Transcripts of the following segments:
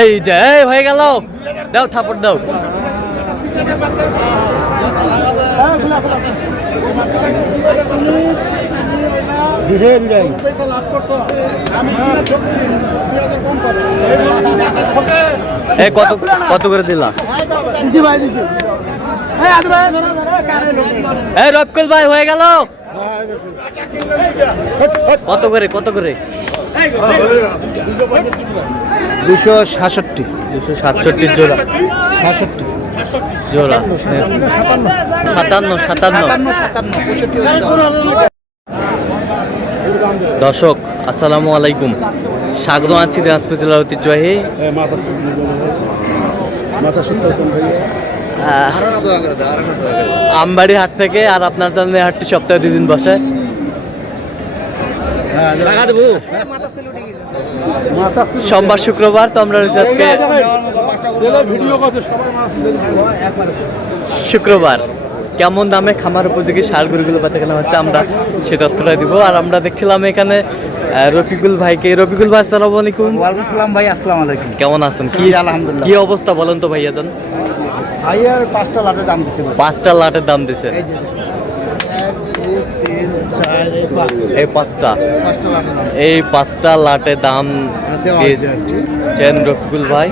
এই যে এই হয়ে গেল, দাও থাপড় দাও। এই কত কত করে দিলা? এই রবকুল ভাই হয়ে গেল। কত করে কত করে? 267 267 জোড়া, 67 জোড়া 57। দর্শক আসসালামু আলাইকুম, স্বাগত আছি দিনাজপুর জেলার ঐতিহ্যবাহী আমবাড়ি হাট থেকে। আর আপনার জন্য হাটটি সপ্তাহে 2 দিন বসে। সোমবার শুক্রবার। তো আমরা রয়েছি আজকে শুক্রবার। কেমন দামে খামার উপযোগী ষাঁড় গরুগুলো বেচা কেনা হচ্ছে আমরা সে তথ্যটা দিব। আর আমরা দেখছিলাম এখানে রফিকুল ভাইকে। রফিকুল ভাই আসসালামু আলাইকুম। ওয়ালাইকুম আসসালাম ভাই, আসসালামু আলাইকুম। কেমন আছেন? কি আলহামদুলিল্লাহ। কি অবস্থা বলেন তো ভাইয়া জান? ভাইয়ার 5টা লাটের দাম দিছে। 5টা লাটের দাম দিছে। এই যে 1 2 3 4 5 এই 5টা লাটের দাম। এই 5টা লাটের দাম দেওয়া আছে আর কি। চেন রফিকুল ভাই।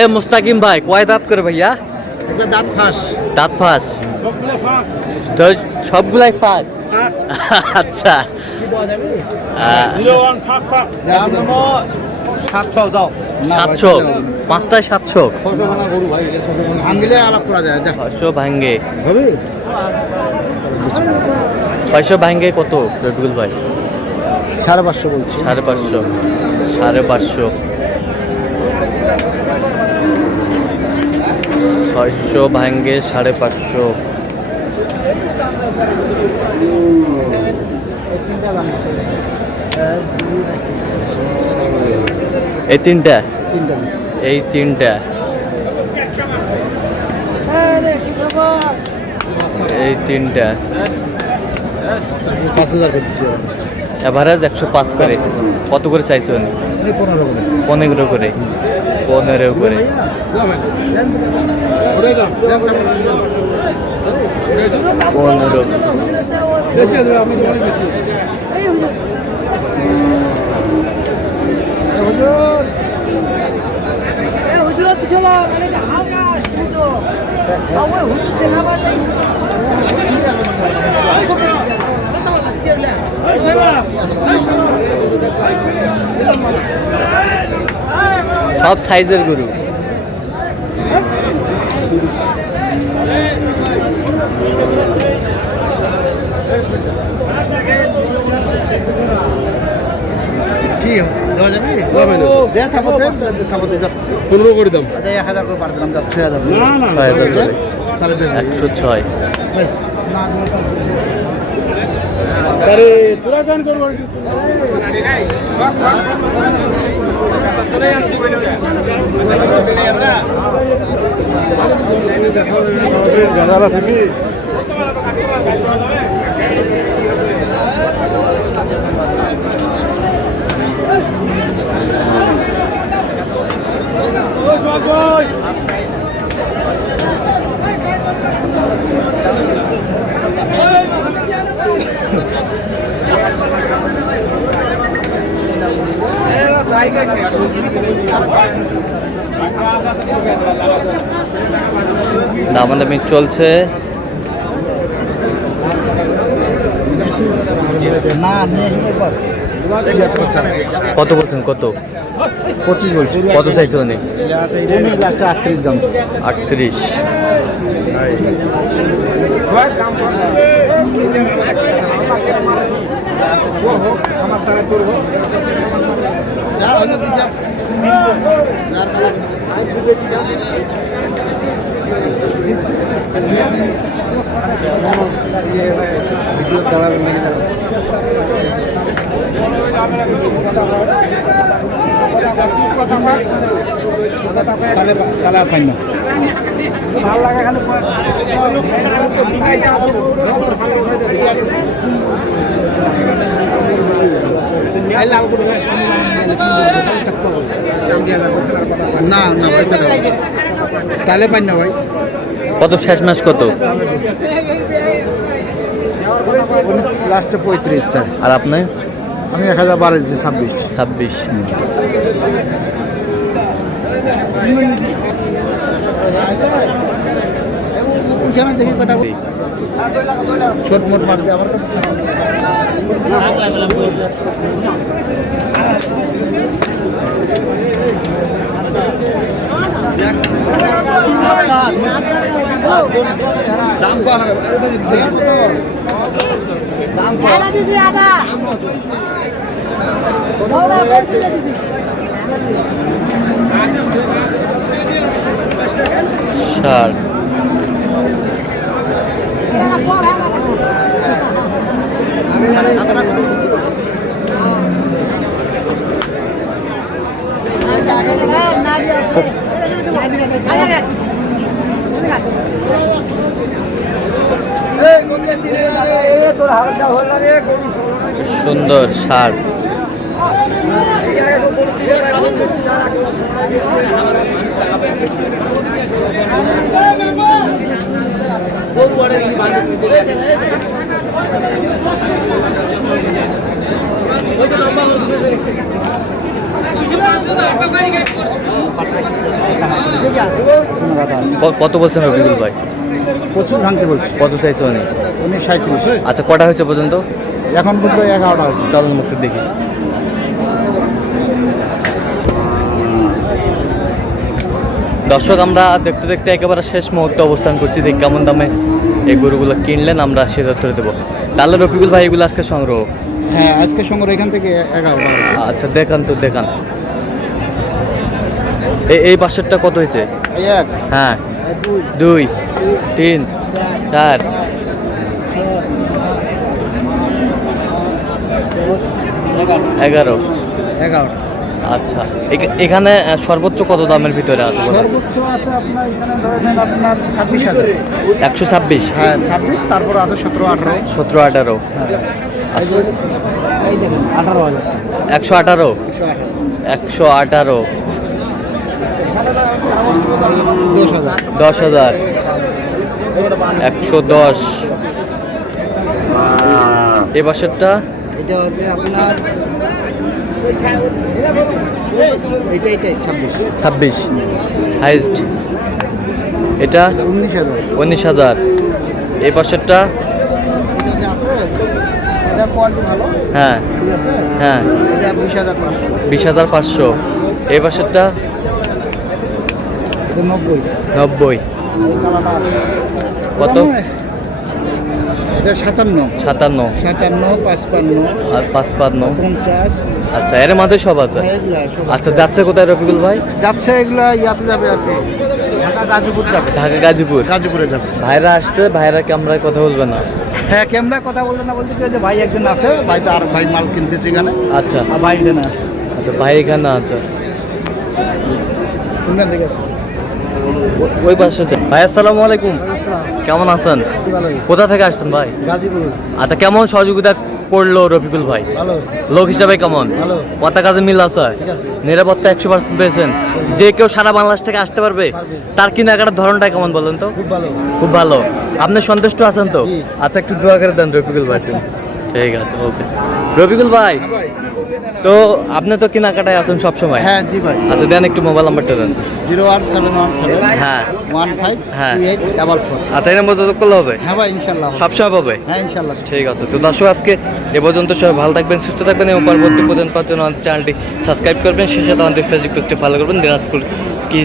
এ মুস্তাকিম ভাই কয় দাঁত করে ভাইয়া? একটা দাঁত ফাঁস। দাঁত ফাঁস? তো সবগুলাই ফাঁক। আচ্ছা, 700 দাও। 700, 5টায় 700। আঙ্গিলে আলাপ করা যায়। 600 ভাঙ্গে হবে 600 ভাঙ্গে কত রফিকুল ভাই? 550 বলছি। 550, 550, 600 ভাঙ্গে 550। এই তিনটা, এই তিনটা, এই তিনটা 5000 করতেছি। এভারেজ 105 করে। কত করে চাইছো? 15 করে। 15 করে, 15 করে। সব সাইজের গরু। কি দেওয়া যাবে? 15 করে দাম। আচ্ছা 1000 করে পার দিলাম। 6000। না না 6000 করে। তাহলে বেশ 106। বেশ আরে তোরা গান করবো। দামাদামি চলছে। না নিয়ে আসবে একবার। কত বলছেন? কত? 25 বলছি। কত চাইছো উনি? লাস্টে 38 দাম। 38। আমার তারা তোর হোক। তাহলে আর পাই না। না না ভাই তাহলে পাই না ভাই কত শেষ ম্যাচ কত? লাস্টে 35 চাই। আর আপনি? আমি 1012 দিচ্ছি 26। 26। ওইখানে দেখি কটা ছোট মোট মার দিয়ে আমার ষাট। সুন্দর ষাট। কত বলছেন রবিকুল ভাই? প্রচুর ভাঙতে বলছি। কত চাইছে উনি? 37। আচ্ছা, কটা হয়েছে পর্যন্ত? এখন পর্যন্ত 11টা হচ্ছে। চলন মুক্তি দেখি। দর্শক, আমরা দেখতে দেখতে একেবারে শেষ মুহূর্তে অবস্থান করছি। দেখি কেমন দামে এই গরুগুলো কিনলেন, আমরা সে তথ্য দেবো। তাহলে রফিকুল ভাই, এগুলো আজকে সংগ্রহ? হ্যাঁ, আজকে সংগ্রহ এখান থেকে 11টা। আচ্ছা, দেখান তো, দেখান। এই পাশেরটা কত হয়েছে? এক, হ্যাঁ, দুই, 2, 3, 4, 11। 11টা। আচ্ছা, এখানে সর্বোচ্চ কত দামের ভিতরে আছে? সর্বোচ্চ আছে আপনার এখানে ধরেন আপনার 26,000। 126। হ্যাঁ, 26। তারপর আছে 17, 18। 17, 18। আচ্ছা, এই দেখুন 18,000। 118। 118। 118। 10,000। 10,000। 110। এই বাসেরটা এটা হচ্ছে আপনার এইটাই 26। 26 হাইস্ট। এটা 19,000। 19,000। এই পাশেরটা? এটা কোয়ালিটি ভালো। হ্যাঁ, ঠিক আছে। হ্যাঁ, এটা 20,500। 20,500। এই পাশেরটা? এটা 90। 90। কত? এটা 57। 57। 57, 55 আর 55। 50। আচ্ছা, এর মাঝে সব আছে। এগুলা সব আচ্ছা, যাচ্ছে কোথায় রফিকুল ভাই? যাচ্ছে এগুলা ইয়াতে যাবে আর কি, ঢাকা গাজীপুর যাবে। ঢাকা গাজীপুর। গাজীপুরে যাবে। ভাইরা আসছে, ভাইরা ক্যামেরায় কথা বলবে না? হ্যাঁ, ক্যামেরা কথা বলতে না বলতে কি যে ভাই একজন আছে, ভাই তো আর ভাই মাল কিনতেছে এখানে। আচ্ছা, আর ভাই এখানে আছে। আচ্ছা, ভাই এখানে আছে। কোনখান থেকে আছে? ওই পাশে। ভাই, আসসালামু আলাইকুম। কেমন আছেন? কোথা থেকে আসছেন ভাই? গাজীপুর। আচ্ছা, কেমন সহযোগিতা করলো রফিকুল ভাই? ভালো। লোক হিসাবে কেমন? ভালো। কথা কাজে মিল আছে? নিরাপত্তা 100% পেয়েছেন? যে কেউ সারা বাংলাদেশ থেকে আসতে পারবে? তার কেনাকাটার ধরনটা কেমন বলেন তো? খুব ভালো। খুব ভালো। আপনি সন্তুষ্ট আছেন তো? আচ্ছা, একটু দোয়া করে দেন রফিকুল ভাই। ঠিক আছে, ওকে। রফিকুল ভাই, তো আপনি তো কেনাকাটায় আছেন সব সময়? হ্যাঁ, জি ভাই। আচ্ছা, দেন একটু মোবাইল নাম্বারটা দেন। 01717 হ্যাঁ, 152844। আচ্ছা, এই নাম্বার যোগাযোগ করলে হবে? হ্যাঁ ভাই, ইনশাল্লাহ। সবসময় পাবে? হ্যাঁ, ইনশাল্লাহ। ঠিক আছে। তো দর্শক, আজকে এ পর্যন্ত সবাই ভালো থাকবেন, সুস্থ থাকবেন এবং পরবর্তী প্রদান পাওয়ার জন্য আমাদের চ্যানেলটি সাবস্ক্রাইব করবেন। সেই সাথে আমাদের ফেসবুক পেজটি ফলো করবেন। দিনাজপুর কি